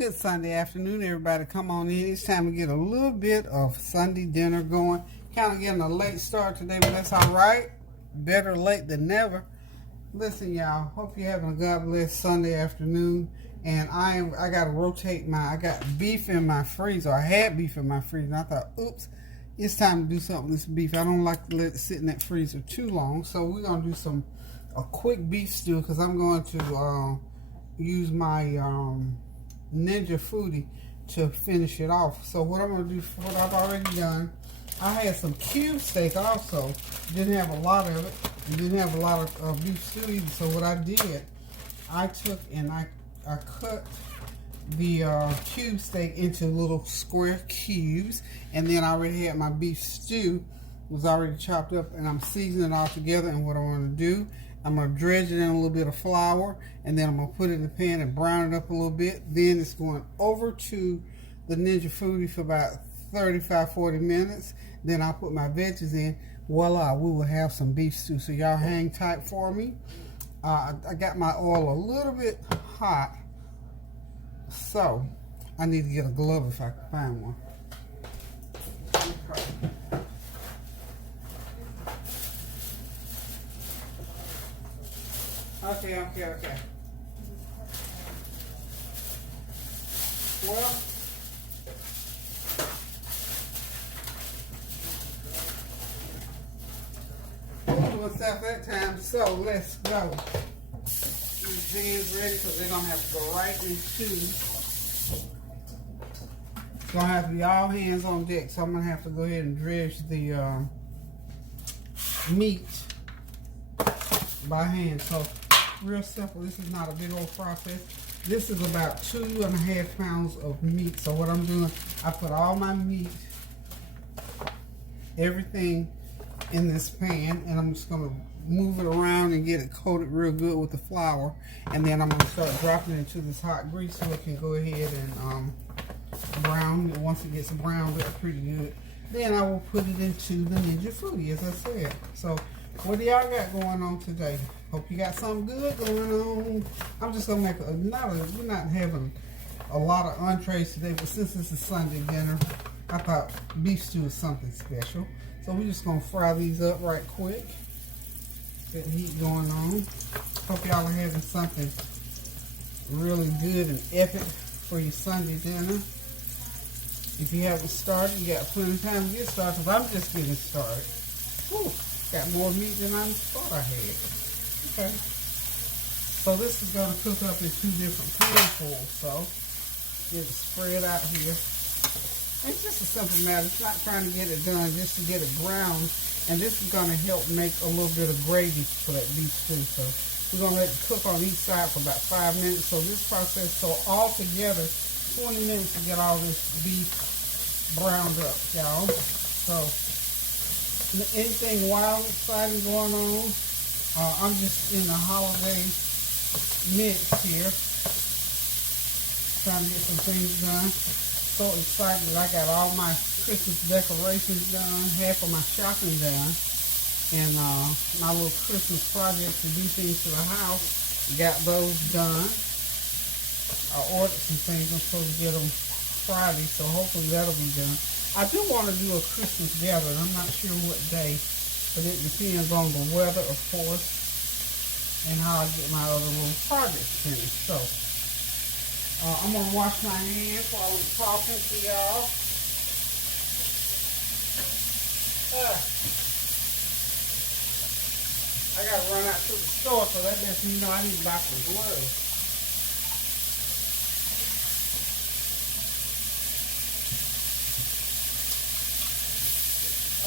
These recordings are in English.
Good Sunday afternoon, everybody. Come on in. It's time to get a little bit of Sunday dinner going. Kind of getting a late start today, but that's all right. Better late than never. Listen, y'all. Hope you're having a God bless Sunday afternoon. And I got to rotate I got beef in my freezer. I had beef in my freezer. And I thought, oops, it's time to do something with this beef. I don't like to let it sit in that freezer too long. So we're going to do a quick beef stew because I'm going to use my Ninja Foodie to finish it off. So what I'm going to do, what I've already done, I had some cube steak also. Didn't have a lot of it. Didn't have a lot of beef stew either. So what I did, I took and I cut the cube steak into little square cubes, and then I already had my beef stew was already chopped up, and I'm seasoning it all together. And what I want to do, I'm going to dredge it in a little bit of flour, and then I'm going to put it in the pan and brown it up a little bit. Then it's going over to the Ninja Foodie for about 35-40 minutes. Then I'll put my veggies in. Voila, we will have some beef stew. So y'all hang tight for me. I got my oil a little bit hot, so I need to get a glove if I can find one. Okay. Well, we'll stop that time. So let's go. These hands ready because they're gonna have to go right into. It's gonna have to be all hands on deck. So I'm gonna have to go ahead and dredge the meat by hand. So real simple. This is not a big old process. This is about 2.5 pounds of meat. So what I'm doing, I put all my meat, everything in this pan, and I'm just gonna move it around and get it coated real good with the flour, and then I'm gonna start dropping it into this hot grease so it can go ahead and brown. Once it gets browned up pretty good, then I will put it into the Ninja Foodie, as I said. So what do y'all got going on today? Hope you got something good going on. I'm just gonna make we're not having a lot of entrees today, but since it's a Sunday dinner, I thought beef stew is something special. So we're just gonna fry these up right quick. Get heat going on. Hope y'all are having something really good and epic for your Sunday dinner. If you haven't started, you got plenty of time to get started, because I'm just getting started. Whew, got more meat than I thought I had. Okay. So this is going to cook up in 2 different panfuls. So get it spread out here. It's just a simple matter. It's not trying to get it done, just to get it browned. And this is going to help make a little bit of gravy for that beef stew. So we're going to let it cook on each side for about 5 minutes. So this process, so altogether, 20 minutes to get all this beef browned up, y'all. So anything wild, exciting going on? I'm just in the holiday mix here, trying to get some things done. So excited! I got all my Christmas decorations done, half of my shopping done, and my little Christmas projects to do things to the house, got those done. I ordered some things. I'm supposed to get them Friday, so hopefully that'll be done. I do want to do a Christmas gathering. I'm not sure what day, but it depends on the weather, of course, and how I get my other little projects finished. So I'm going to wash my hands while I'm talking to y'all. I got to run out to the store, so that lets me know I need to buy some gloves.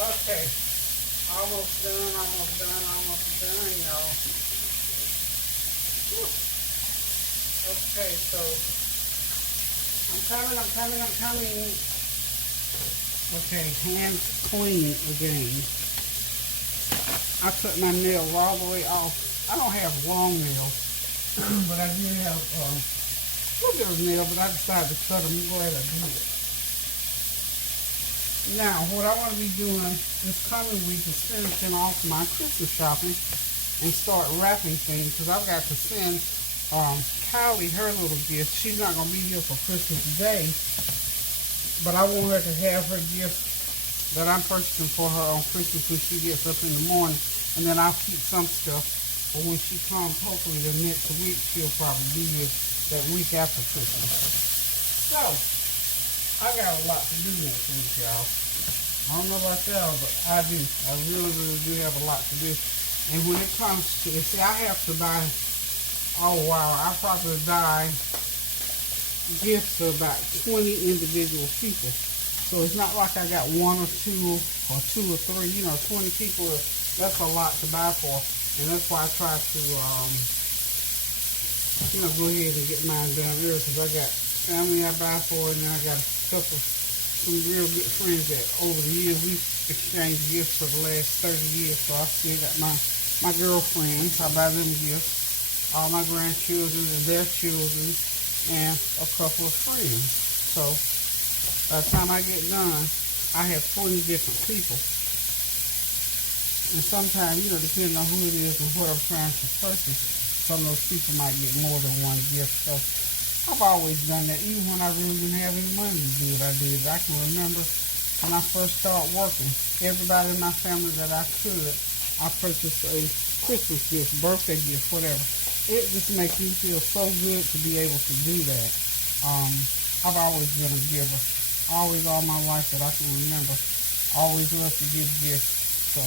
Okay, almost done, y'all. Okay, so I'm coming. Okay, hands clean again. I took my nails all the way off. I don't have long nails, but I do have a little bit of nail, but I decided to cut them. I'm glad I did. Now, what I want to be doing this coming week is finishing off my Christmas shopping and start wrapping things, because I've got to send Kylie her little gift. She's not going to be here for Christmas Day, but I want her to have her gift that I'm purchasing for her on Christmas when she gets up in the morning, and then I'll keep some stuff for when she comes. Hopefully the next week she'll probably be here that week after Christmas. So I got a lot to do next week, y'all. I don't know about y'all, but I do. I really, really do have a lot to do. And when it comes to, see, I have to buy, oh wow, I probably buy gifts for about 20 individual people. So it's not like I got one or two or 3, 20 people. That's a lot to buy for. And that's why I try to, go ahead and get mine done early, because I got family I buy for, and then I got some real good friends that over the years we've exchanged gifts for the last 30 years. So I still got my girlfriends. I buy them gifts. All my grandchildren and their children, and a couple of friends. So by the time I get done, I have 20 different people. And sometimes, depending on who it is and what I'm trying to purchase, some of those people might get more than one gift. So I've always done that. Even when I really didn't have any money to do what I did. I can remember when I first started working, everybody in my family that I could, I purchased a Christmas gift, birthday gift, whatever. It just makes me feel so good to be able to do that. I've always been a giver. Always, all my life that I can remember. Always loved to give gifts. So,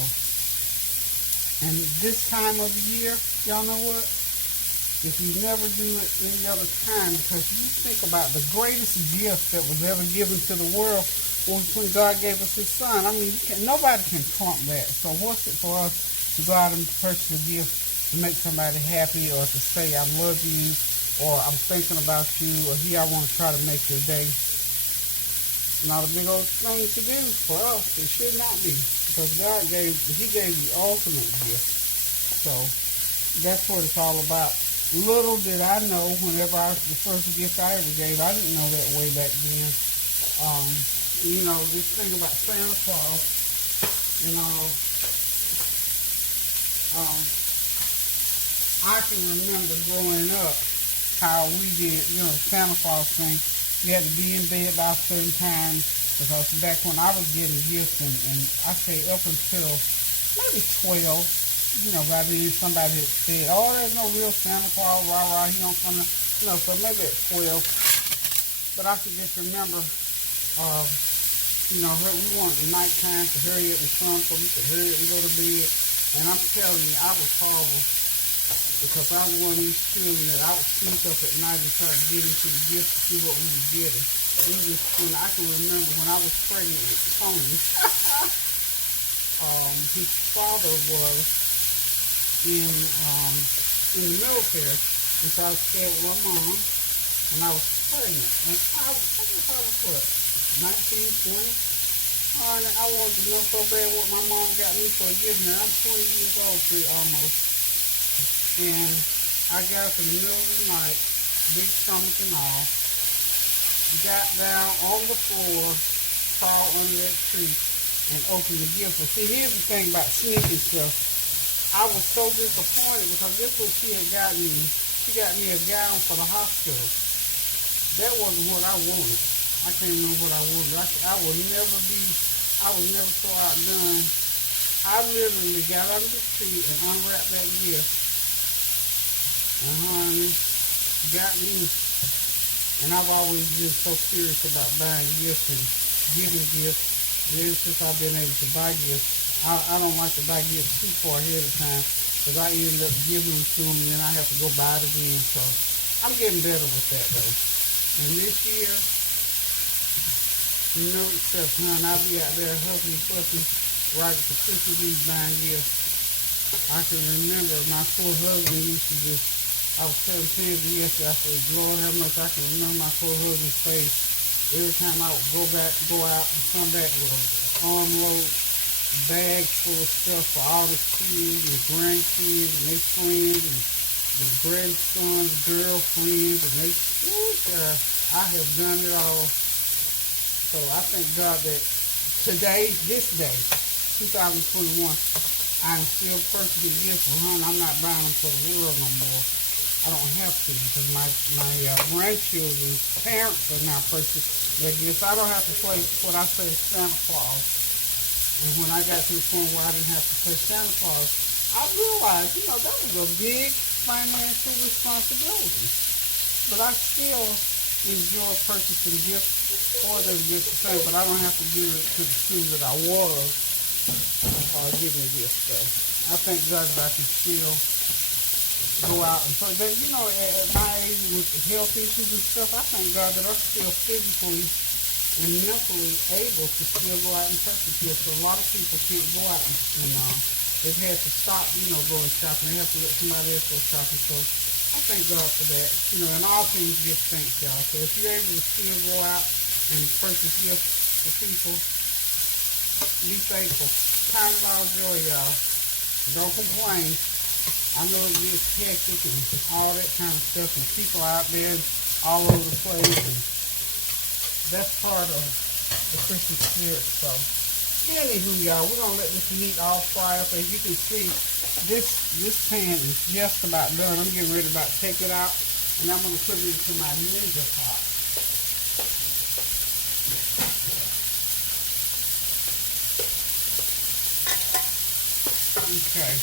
and this time of the year, y'all know what? If you never do it any other time, because you think about the greatest gift that was ever given to the world was when God gave us His Son. I mean, nobody can trump that. So what's it for us to go out and purchase a gift to make somebody happy, or to say I love you, or I'm thinking about you, or here I want to try to make your day? Not a big old thing to do for us. It should not be, because He gave the ultimate gift. So that's what it's all about. Little did I know, whenever the first gift I ever gave, I didn't know that way back then. This thing about Santa Claus, I can remember growing up how we did, Santa Claus thing. You had to be in bed by a certain time, because back when I was getting gifts, and I say up until maybe 12, by then somebody had said, oh, there's no real Santa Claus, rah, he don't come, so maybe at 12. But I can just remember, we wanted nighttime to hurry up and come, so we could hurry up and go to bed. And I'm telling you, I was horrible, because I was one of these children that I would sneak up at night and try to get into the gifts to see what we were getting. Even when I can remember when I was pregnant with Tony, his father was in the military, and so I was scared with my mom, and I was pregnant. And I guess I was what, 19, 20? I wanted to know so bad what my mom got me for a gift. Now I'm 20 years old, almost. And I got up in the middle of the night, big stomach and all, got down on the floor, crawled under that tree, and opened the gift. But see, here's the thing about sneaking stuff. I was so disappointed, because this was what she had got me. She got me a gown for the hospital. That wasn't what I wanted. I can't remember what I wanted. I was never so outdone. I literally got under the tree and unwrapped that gift. And honey, got me. And I've always been so serious about buying gifts and giving gifts. And ever since I've been able to buy gifts, I don't like to buy gifts too far ahead of time, because I end up giving them to them and then I have to go buy it again. So I'm getting better with that though. And this year, no exception, and I'll be out there huffing and puffing right for Christmas Eve buying gifts. I can remember my poor husband used to just, I was telling Tansy yesterday, I said, Lord have mercy, I can remember my poor husband's face every time I would go out and come back with an armload bag full of stuff for all the kids and grandkids and their friends and the grandsons, girlfriends, and I have done it all. So I thank God that today, this day, 2021, I am still purchasing gifts for her, and I'm not buying them for the world no more. I don't have to because my grandchildren's parents are now purchasing their gifts. I don't have to play what I say Santa Claus. And when I got to the point where I didn't have to play Santa Claus, I realized, you know, that was a big financial responsibility. But I still enjoy purchasing gifts for them just the same, but I don't have to do it to the tune that I was giving gifts. So I thank God that I can still go out and put that. You know, at my age with the health issues and stuff, I thank God that I'm still physically and mentally able to still go out and purchase gifts. So a lot of people can't go out and they've had to stop, you know, going shopping. They have to let somebody else go shopping. So I thank God for that. You know, in all things, give thanks, y'all. So if you're able to still go out and purchase gifts for people, be thankful. Count it all joy, y'all. Don't complain. I know it gets hectic and all that kind of stuff, and people out there all over the place, and that's part of the Christmas spirit. So, anywho, y'all, we're gonna let this meat all fry up. As you can see, this pan is just about done. I'm getting ready to about take it out, and I'm gonna put it into my Ninja pot. Okay.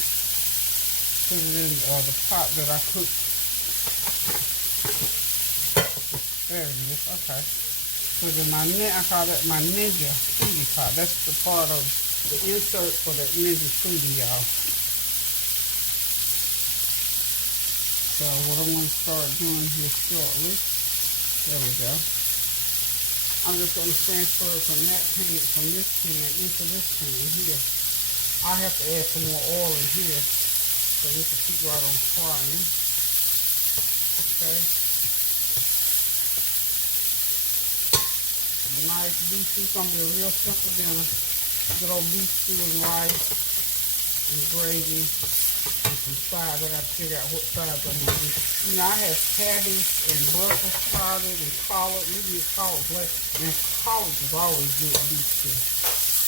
Put it in the pot that I cooked. There it is. Okay. Put it in I call that my Ninja foodie pot. That's the part of the insert for that Ninja foodie, y'all. So what I'm going to start doing here shortly. There we go. I'm just going to transfer it from this pan into this pan here. I have to add some more oil in here so this will keep right on frying. Okay. Nice beef stew. It's going to be a real simple dinner. Good old beef stew and rice and gravy and some sides. I got to figure out what sides I'm going to do. You know, I have cabbage and Brussels sprouts and collard. We get collard late. And collard is always good beef stew.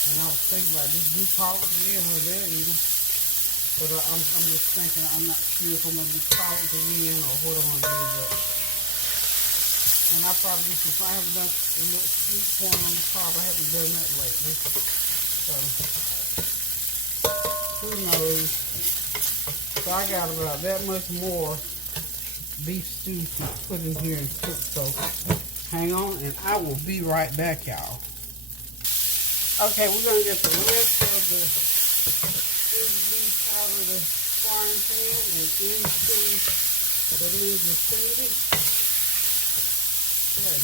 And I was thinking like just do collard again or there, you know. But I'm just thinking, I'm not sure if I'm going to do collard again or what I'm going to do. But, and I probably do some, I haven't done a little sweet corn on the cob. I haven't done that lately. So, who knows. So I got about that much more beef stew to put in here and cook. So hang on and I will be right back, y'all. Okay, we're going to get the rest of the beef out of the frying pan and into the Ninja foodie. Okay,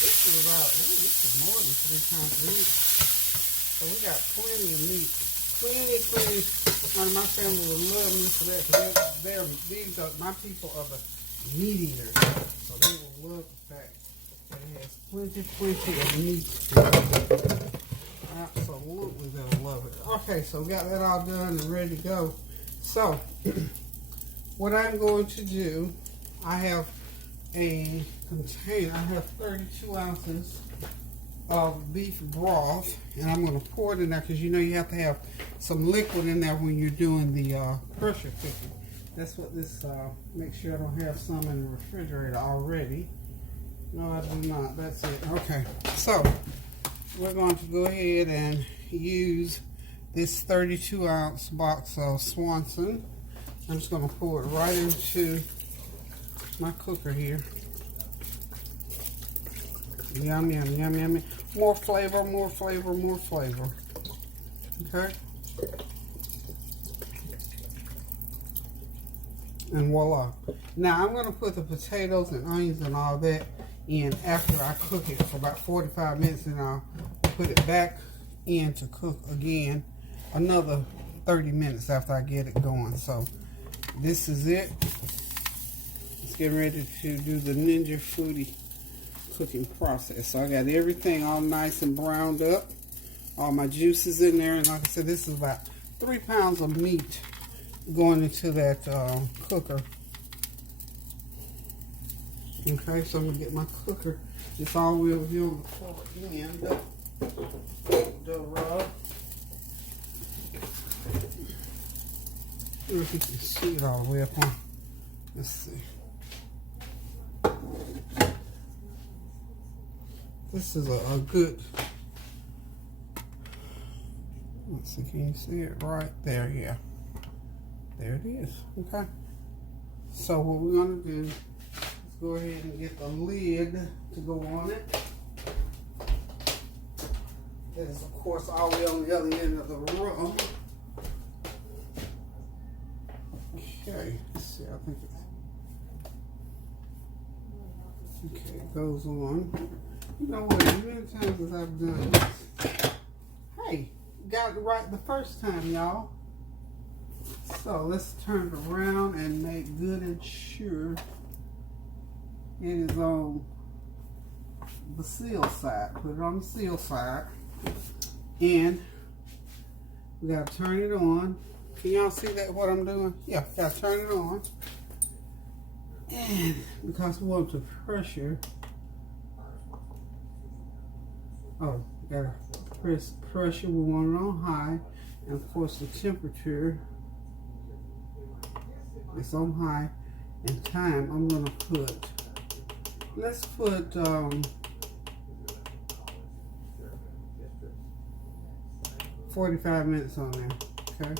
this is about, this is more than 3 times meat. So we got plenty of meat. Plenty. My family would love me for that because these are, my people are the meat eaters. So they will love the fact that it has plenty of meat. Absolutely, they'll love it. Okay, so we got that all done and ready to go. So, what I'm going to do, I have a container. I have 32 ounces of beef broth, and I'm going to pour it in there because you know you have to have some liquid in there when you're doing the pressure cooking. That's what this, make sure I don't have some in the refrigerator already. No, I do not. That's it. Okay, so we're going to go ahead and use this 32 ounce box of Swanson. I'm just going to pour it right into my cooker here. Yum, yum, yum, yum. More flavor. Okay. And voila. Now I'm going to put the potatoes and onions and all that in after I cook it for about 45 minutes, and I'll put it back in to cook again another 30 minutes after I get it going. So this is it. Let's get ready to do the Ninja foodie cooking process. So I got everything all nice and browned up, all my juices in there, and like I said, this is about 3 pounds of meat going into that cooker. Okay, so I'm gonna get my cooker. It's all the way over here on the far end. The rub. I don't know if you can see it all the way up on Let's see. This is a good, let's see, can you see it right there? Yeah, there it is. Okay, so what we're gonna do is go ahead and get the lid to go on it. That is, of course, all the way on the other end of the room. Okay, let's see, I think it's, okay, it goes on. You know what, as many times as I've done this, hey, got it right the first time, y'all. So let's turn it around and make good and sure it is on the seal side. Put it on the seal side. And we gotta turn it on. Can y'all see that what I'm doing? Yeah, gotta turn it on. And because we want the pressure, gotta press pressure, we want it on high. And of course the temperature is on high. And time, I'm gonna put, let's put 45 minutes on there, okay?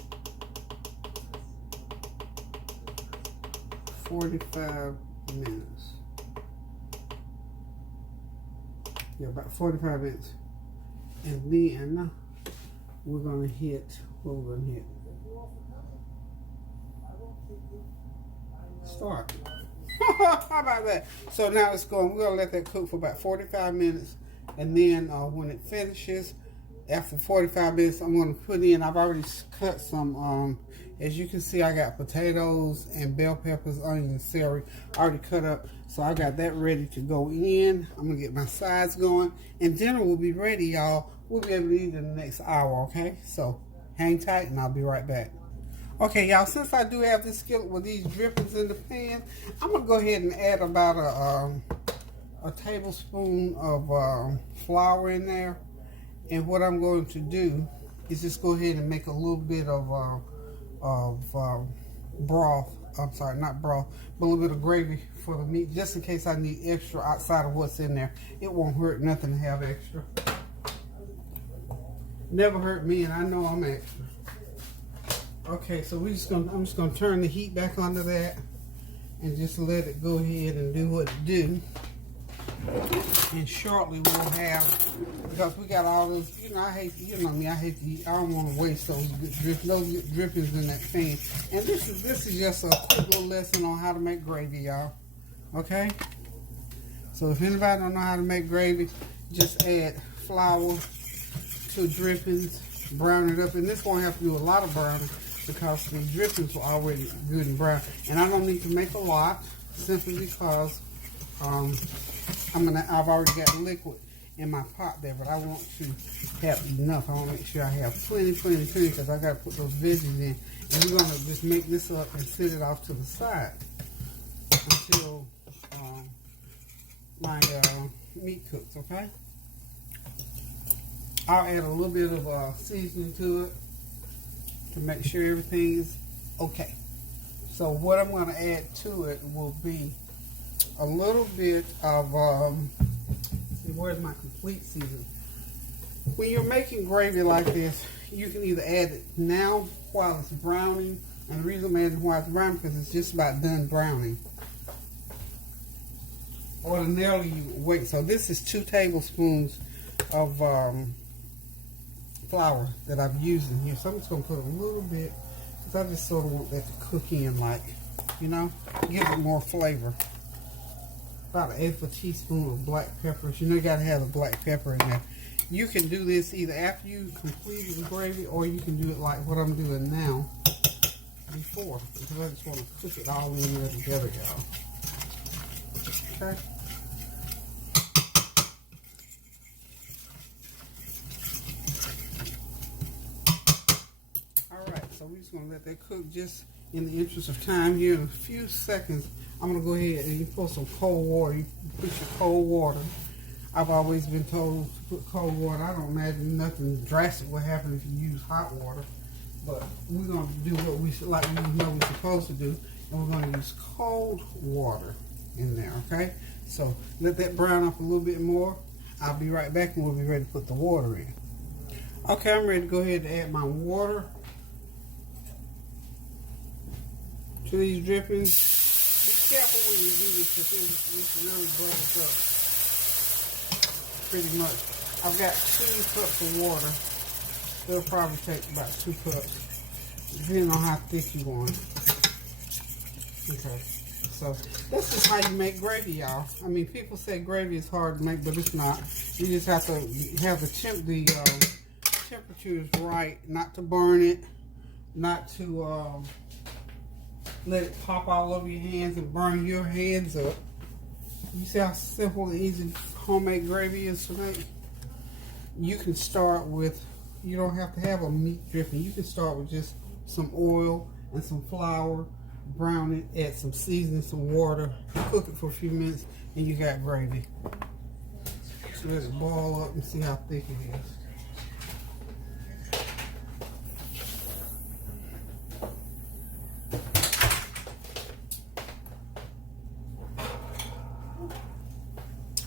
45 minutes. Yeah, about 45 minutes. And then we're gonna hit, what we're gonna hit? Start. How about that? So now it's going, we're gonna let that cook for about 45 minutes. And then when it finishes, after 45 minutes, I'm going to put in, I've already cut some, as you can see, I got potatoes and bell peppers, onions, celery already cut up. So I got that ready to go in. I'm going to get my sides going. And dinner will be ready, y'all. We'll be able to eat in the next hour, okay? So hang tight and I'll be right back. Okay, y'all, since I do have this skillet with these drippings in the pan, I'm going to go ahead and add about a tablespoon of flour in there. And what I'm going to do is just go ahead and make a little bit of broth. I'm sorry, not broth, but a little bit of gravy for the meat, just in case I need extra outside of what's in there. It won't hurt nothing to have extra. Never hurt me, and I know I'm extra. Okay, so I'm just gonna turn the heat back onto that and just let it go ahead and do what it do. And shortly we'll have, because we got all those, you know, I hate to eat, I don't want to waste those good drippings in that pan. And this is just a quick little lesson on how to make gravy, y'all. Okay? So if anybody don't know how to make gravy, just add flour to drippings, brown it up. And this won't have to do a lot of browning because the drippings were already good and brown. And I don't need to make a lot, simply because I've already got liquid in my pot there, but I want to have enough. I want to make sure I have plenty, because I got to put those veggies in. And we're going to just make this up and set it off to the side until my meat cooks, okay? I'll add a little bit of seasoning to it to make sure everything is okay. So what I'm going to add to it will be a little bit of, see, where's my complete season? When you're making gravy like this, you can either add it now while it's browning, and the reason I'm adding while it's browning because it's just about done browning. Ordinarily you wait. So this is 2 tablespoons of flour that I've used in here. So I'm just going to put a little bit, because I just sort of want that to cook in, like, you know, give it more flavor. About 1/8 teaspoon of black peppers. You know, you got to have the black pepper in there. You can do this either after you completed the gravy, or you can do it like what I'm doing now before, because I just want to cook it all in there together, y'all. Okay. Alright, so we're just going to let that cook just in the interest of time here. In a few seconds, I'm going to go ahead and you put some cold water. You put your cold water. I've always been told to put cold water. I don't imagine nothing drastic will happen if you use hot water. But we're going to do what we know we're supposed to do. And we're going to use cold water in there, okay? So let that brown up a little bit more. I'll be right back and we'll be ready to put the water in. Okay, I'm ready to go ahead and add my water to these drippings. Be careful when you do this because this really bubbles up pretty much. I've got 2 cups of water. It'll probably take about 2 cups, depending on how thick you want it. Okay, so that's just how you make gravy, y'all. I mean, people say gravy is hard to make, but it's not. You just have to have the temperature is right, not to burn it, not to let it pop all over your hands and burn your hands up. You see how simple and easy homemade gravy is to make? You can start with, you don't have to have a meat dripping. You can start with just some oil and some flour, brown it, add some seasoning, some water, cook it for a few minutes, and you got gravy. Just let it boil up and see how thick it is.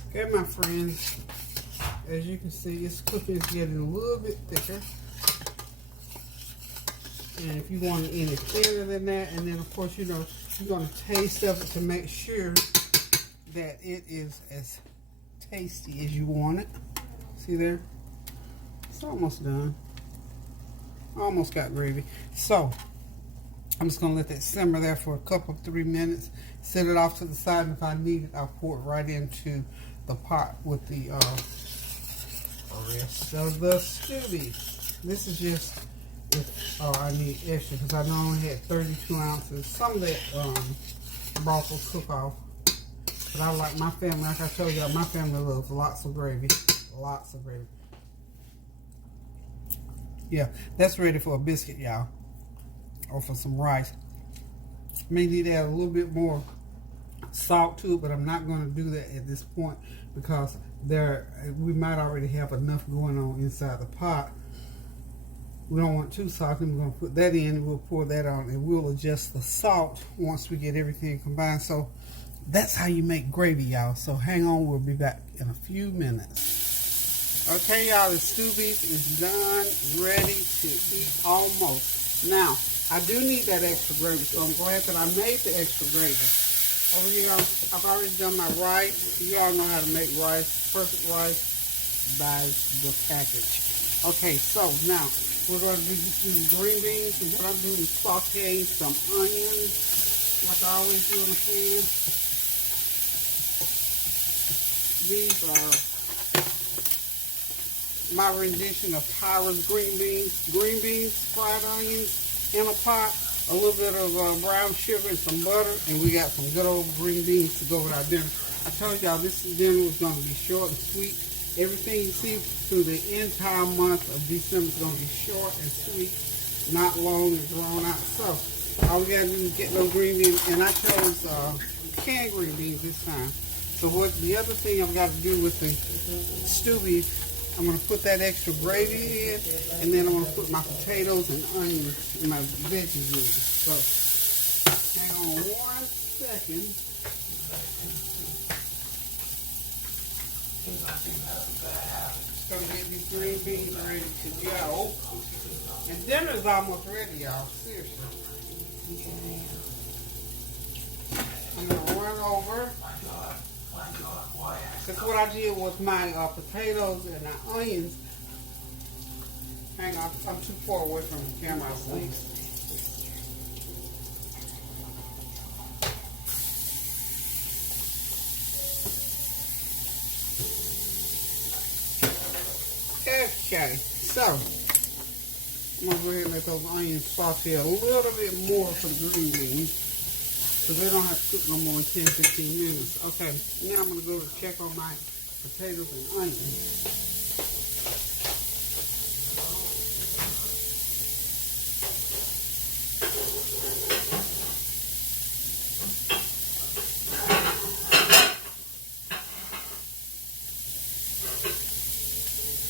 Okay, my friends, as you can see, it's cooking, it's getting a little bit thicker. And if you want it any thinner than that, and then of course, you know, you're going to taste of it to make sure that it is as tasty as you want it. See there? It's almost done. Almost got gravy. So, I'm just going to let that simmer there for a couple of 3 minutes. Set it off to the side, and if I need it, I'll pour it right into the pot with the rest of the stew beef. This is just, I need extra because I only had 32 ounces. Some of that broth will cook off. But I like my family, like I told y'all, my family loves lots of gravy. Lots of gravy. Yeah, that's ready for a biscuit, y'all. Or for some rice. May need to add a little bit more salt to it, but I'm not going to do that at this point because we might already have enough going on inside the pot. We don't want too salty. We're going to put that in and we'll pour that on, and we'll adjust the salt once we get everything combined. So that's how you make gravy, y'all. So hang on, we'll be back in a few minutes. Okay, y'all, the stew beef is done, ready to eat almost. Now, I do need that extra gravy, so I'm glad that I made the extra gravy. Over here, I've already done my rice. You all know how to make rice, perfect rice by the package. Okay, so now we're going to do these green beans, and what I'm doing is sauteing some onions, like I always do in a pan. These are my rendition of Tyra's green beans, fried onions in a pot. A little bit of brown sugar and some butter, and we got some good old green beans to go with our dinner. I told y'all this dinner was going to be short and sweet. Everything you see through the entire month of December is going to be short and sweet, not long and drawn out. So all we got to do is get those green beans, and I chose canned green beans this time. So what the other thing I've got to do with the stew beef, I'm going to put that extra gravy in, and then I'm going to put my potatoes and onions and my veggies in. So, hang on 1 second. Just going to get these green beans ready to go. And dinner's almost ready, y'all. Seriously. I'm going to run over. Because what I did was my potatoes and my onions. Hang on, I'm too far away from the camera, I think. Okay, so I'm going to go ahead and let those onions saute a little bit more for the green beans. So they don't have to cook no more than 10-15 minutes. Okay, now I'm going to go to check on my potatoes and onions.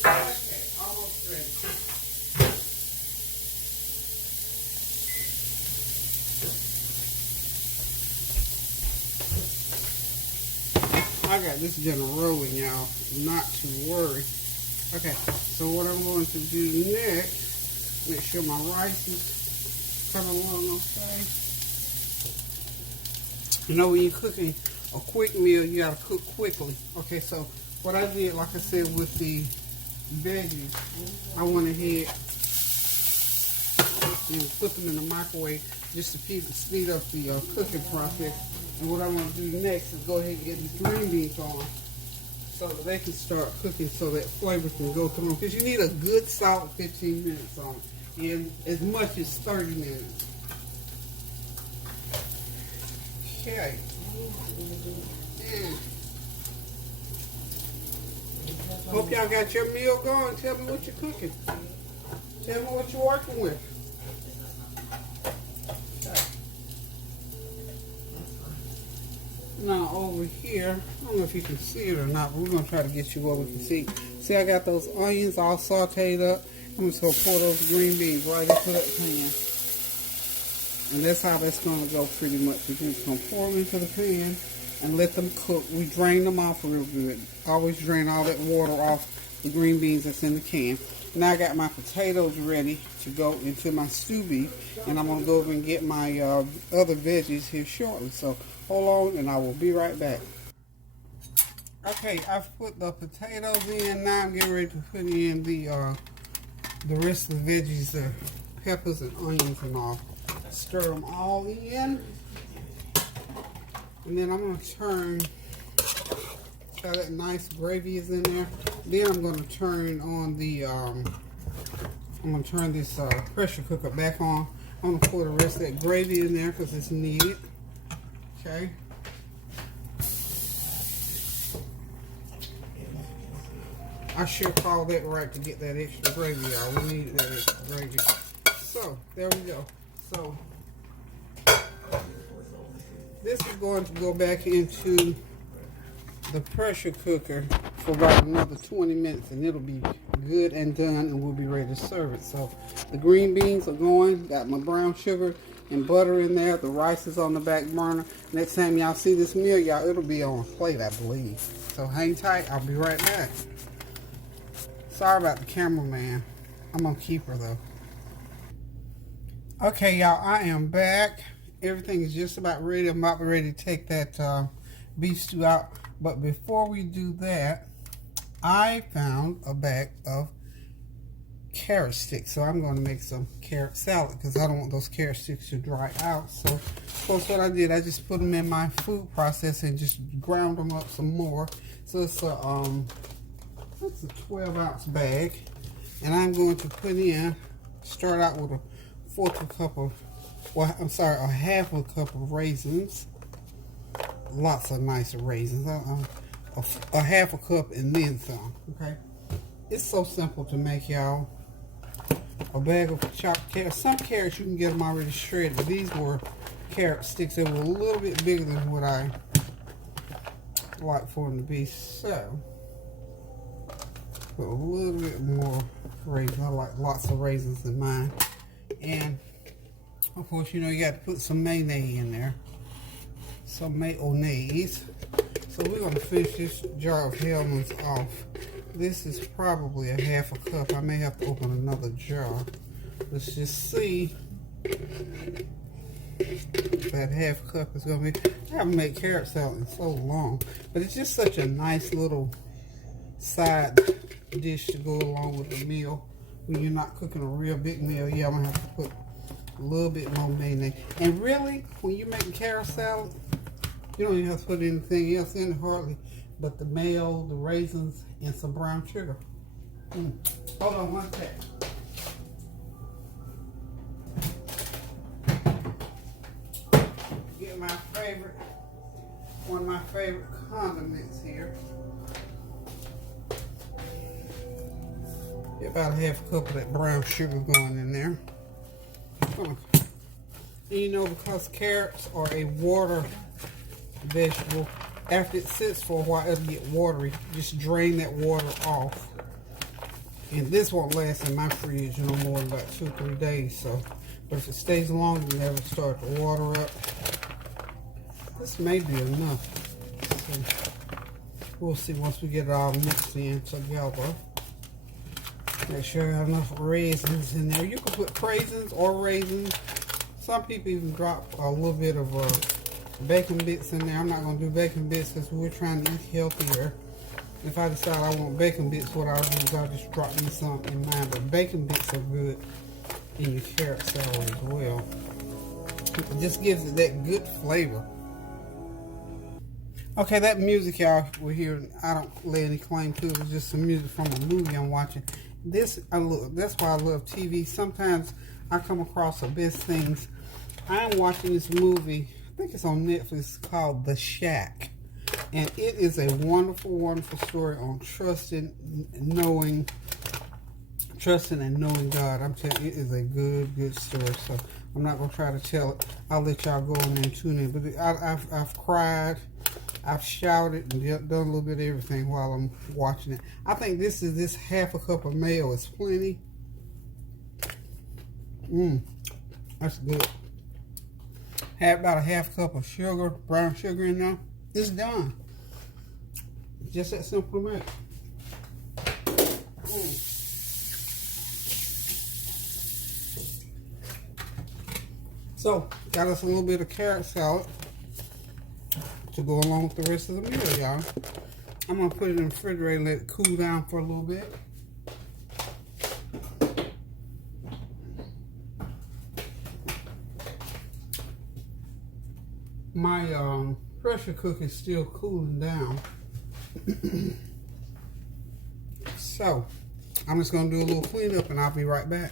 Okay, almost ready. got this dinner rolling, y'all. Not to worry. Okay, so what I'm going to do next, make sure my rice is coming along okay. You know, when you're cooking a quick meal, you gotta cook quickly. Okay, so what I did, like I said, with the veggies, I went ahead and put them in the microwave just to speed up the cooking process. And what I'm going to do next is go ahead and get the green beans on so that they can start cooking so that flavor can go through them. Because you need a good solid 15 minutes on it, and as much as 30 minutes. Okay. Hope y'all got your meal going. Tell me what you're cooking. Tell me what you're working with. Now over here, I don't know if you can see it or not, but we're going to try to get you what we can see. See, I got those onions all sauteed up. I'm just going to pour those green beans right into that pan. And that's how that's going to go pretty much. We're just going to pour them into the pan and let them cook. We drain them off real good. Always drain all that water off the green beans that's in the can. Now I got my potatoes ready to go into my stew beef, and I'm going to go over and get my other veggies here shortly. So hold on and I will be right back. Okay, I've put the potatoes in. Now I'm getting ready to put in the rest of the veggies, the peppers and onions and all. Stir them all in. And then I'm going to turn, so that nice gravy is in there. Then I'm going to turn on the, I'm going to turn this pressure cooker back on. I'm going to pour the rest of that gravy in there because it's needed. Okay. I sure called that right to get that extra gravy, y'all. We needed that extra gravy. So, there we go. So, this is going to go back into the pressure cooker for about another 20 minutes, and it'll be good and done, and we'll be ready to serve it. So, the green beans are going. Got my brown sugar and butter in there. The rice is on the back burner. Next time y'all see this meal, y'all, it'll be on a plate, I believe. So, hang tight. I'll be right back. Sorry about the cameraman. I'm gonna keep her though. Okay, y'all, I am back. Everything is just about ready. I'm about ready to take that beef stew out. But before we do that, I found a bag of carrot sticks. So I'm going to make some carrot salad because I don't want those carrot sticks to dry out. So, of course, what I did, I just put them in my food processor and just ground them up some more. So it's a 12-ounce bag. And I'm going to put in, start out with a half a cup of raisins. Lots of nice raisins. A half a cup and then some. Okay, it's so simple to make, y'all. A bag of chopped carrots. Some carrots you can get them already shredded. These were carrot sticks that were a little bit bigger than what I like for them to be. So put a little bit more raisins. I like lots of raisins in mine. And of course, you know, you got to put some mayonnaise in there. Some mayonnaise. So we're going to finish this jar of Hellmann's off. This is probably a half a cup. I may have to open another jar. Let's just see. That half cup is going to be... I haven't made carrot salad in so long. But it's just such a nice little side dish to go along with the meal. When you're not cooking a real big meal, yeah, I'm going to have to put a little bit more mayonnaise. And really, when you're making carrot salad, you don't even have to put anything else in it hardly but the mayo, the raisins, and some brown sugar. Hold on one sec. Get my favorite, one of my favorite condiments here. Get about a half a cup of that brown sugar going in there. And you know, because carrots are a water vegetable, after it sits for a while, it'll get watery. Just drain that water off. And this won't last in my fridge no more than about 2 or 3 days. So, but if it stays long, it'll never start to water up. This may be enough. So, We'll see once we get it all mixed in together. Make sure I have enough raisins in there. You can put raisins or raisins. Some people even drop a little bit of bacon bits in there. I'm not going to do bacon bits because we're trying to eat healthier. If I decide I want bacon bits, what I'll do is I'll just drop me some in mine. But bacon bits are good in your carrot salad as well. It just gives it that good flavor. Okay, that music y'all were hearing, I don't lay any claim to it. It's just some music from a movie I'm watching. That's why I love TV. Sometimes I come across the best things. I'm watching this movie, I think it's on Netflix, called The Shack. And it is a wonderful, wonderful story on trusting and knowing God. I'm telling you, it is a good, good story. So I'm not going to try to tell it. I'll let y'all go in there and tune in. But I've cried, I've shouted, and done a little bit of everything while I'm watching it. I think this half a cup of mayo is plenty. That's good. Have about a half cup of sugar, brown sugar in there. It's done. Just that simple to make. So, got us a little bit of carrot salad to go along with the rest of the meal, y'all. I'm going to put it in the refrigerator and let it cool down for a little bit. My pressure cooker is still cooling down. So, I'm just going to do a little cleanup and I'll be right back.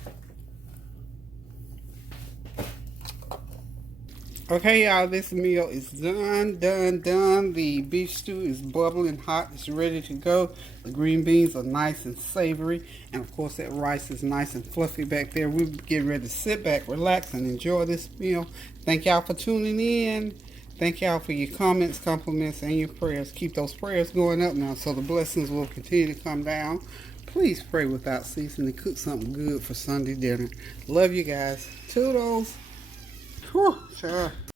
Okay, y'all, this meal is done. The beef stew is bubbling hot. It's ready to go. The green beans are nice and savory. And, of course, that rice is nice and fluffy back there. We're getting ready to sit back, relax, and enjoy this meal. Thank y'all for tuning in. Thank y'all for your comments, compliments, and your prayers. Keep those prayers going up now so the blessings will continue to come down. Please pray without ceasing and cook something good for Sunday dinner. Love you guys. Toodles. Whew, sure.